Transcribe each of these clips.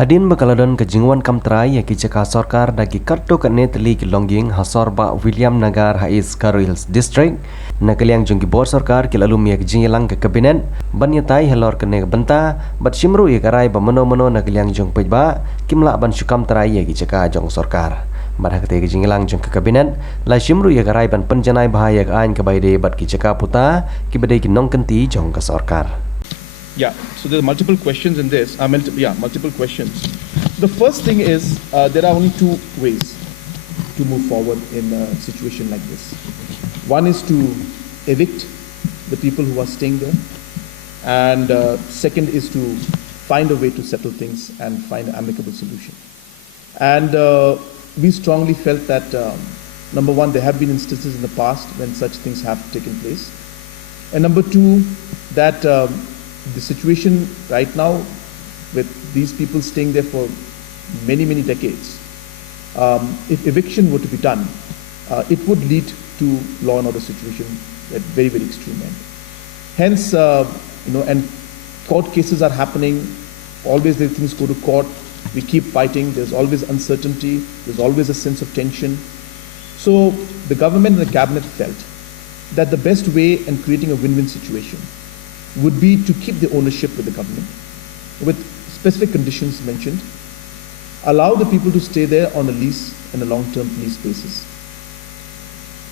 Hadin bakaladon ke jingwan kam Trai Iaki Jaka Sorkar dagi kartu ke netli ki longging hasor ba Williamnagar hais Karils district nakaliang jungki bor Sorkar ki lalu miak jingilang ke kabinet banyatai halor ke neg benta bat shimru ye karai ba mono nakaliang jung Paidbah kimla ban shukam Trai Iaki Jaka jong Sorkar badah kete jingilang jung ke kabinet la shimru ye karai ban penjanai bahaya ke ain ke baide bat ki Jaka puta ki badai ki nongkenti jong ke Sorkar. Yeah, so there are multiple questions in this. Multiple questions. The first thing is there are only two ways to move forward in a situation like this. One is to evict the people who are staying there, and second is to find a way to settle things and find an amicable solution. And we strongly felt that number one, there have been instances in the past when such things have taken place, and number two, that the situation right now with these people staying there for many decades, if eviction were to be done, it would lead to law and order situation at very extreme end. Hence, and court cases are happening. Always the things go to court. We keep fighting. There's always uncertainty. There's always a sense of tension. So the government and the cabinet felt that the best way in creating a win-win situation would be to keep the ownership with the government, with specific conditions mentioned, allow the people to stay there on a lease and a long-term lease basis,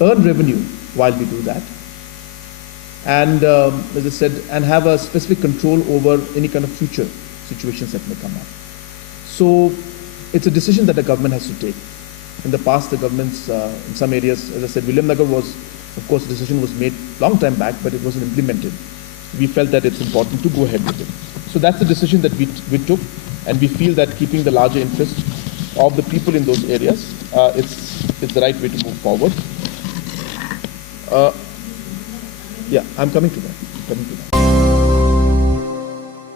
earn revenue while we do that, and as I said, and have a specific control over any kind of future situations that may come up. So it's a decision that the government has to take. In the past, the governments, in some areas, as I said, Williamnagar was, of course, the decision was made long time back, but it wasn't implemented. We felt that it's important to go ahead with it. So that's the decision that we took, and we feel that keeping the larger interest of the people in those areas, it's the right way to move forward. I'm coming to that.